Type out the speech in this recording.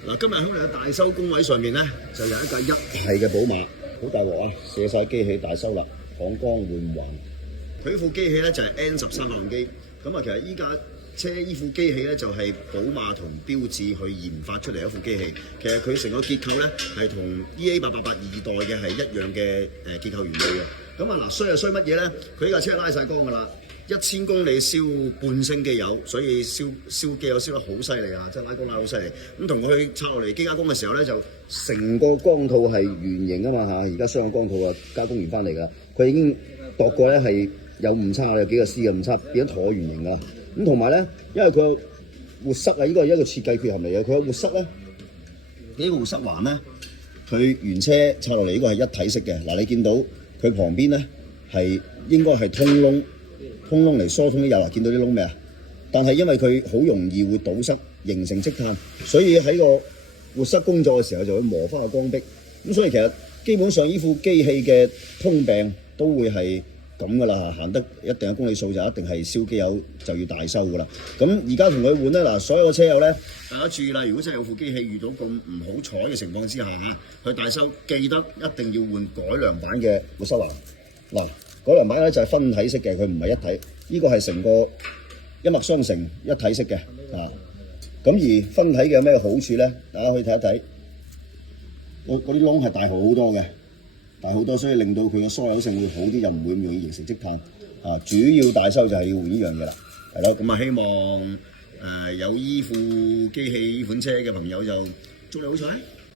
嗱，今日喺我哋嘅大修工位上面咧，就有一架一系嘅寶馬，好大鑊啊！卸晒機器大修啦，闖光換環。佢呢副機器咧就係 N13發動機。咁啊，其實依架車依副機器咧就係寶馬同標致去研發出嚟一副機器。其實佢成個結構咧係同 EA888二代嘅係一樣嘅結構原理嘅。咁啊嗱，衰就衰乜嘢咧？佢呢架車拉晒缸㗎啦。1000公里燒半升機油，所以燒機油燒得好犀利啊！即係拉缸拉好犀利。咁同佢拆落嚟機加工嘅時候咧，就成個缸套係圓形啊嘛嚇，而家雙個缸套啊加工完翻嚟㗎。佢已經度過咧係有誤差，有幾個 C 嘅誤差，變咗橢圓形㗎啦。咁同埋咧，因為佢有活塞啊，呢個係一個設計缺陷嚟嘅。佢有活塞咧，呢個活塞環咧，佢原車拆落嚟呢個係一體式嘅。嗱，你見到佢旁邊咧係應該係通窿嚟疏通啲油啊！見到啲窿未啊？但係因為佢好容易會堵塞，形成積碳，所以喺個活塞工作嘅時候就會磨花個缸壁。咁所以其實基本上呢副機器嘅通病都會係咁噶啦，行得一定嘅公里數就一定係燒機油就要大修噶啦。咁而家同佢換咧，嗱，所有嘅車友咧，大家注意啦！如果真係有副機器遇到咁唔好彩嘅情況之下去大修，記得一定要換改良版嘅活塞環。嗱，改良版咧就係分體式嘅，佢唔係一體。呢個係成個一脈相承一體式嘅啊。咁而分體嘅有咩好處咧？大家可以睇一睇，嗰啲窿係大好多嘅，大好多，所以令到佢嘅疏油性會好啲，又唔會咁容易形成積碳啊。主要大修就係要換呢樣嘢啦，係咯。咁啊，希望有依副機器呢款車嘅朋友就祝你好彩。